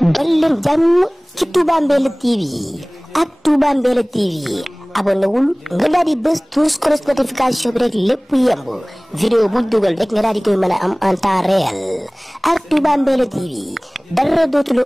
dal leen jàmm ci Touba Mbella TV ak Touba Mbella TV abonné wul nga daal di bës tous cloche notification bi rek lépp yemb vidéo bu dugal rek nga daal di koy mën a am en temps réel ak Touba Mbella TV dara dootul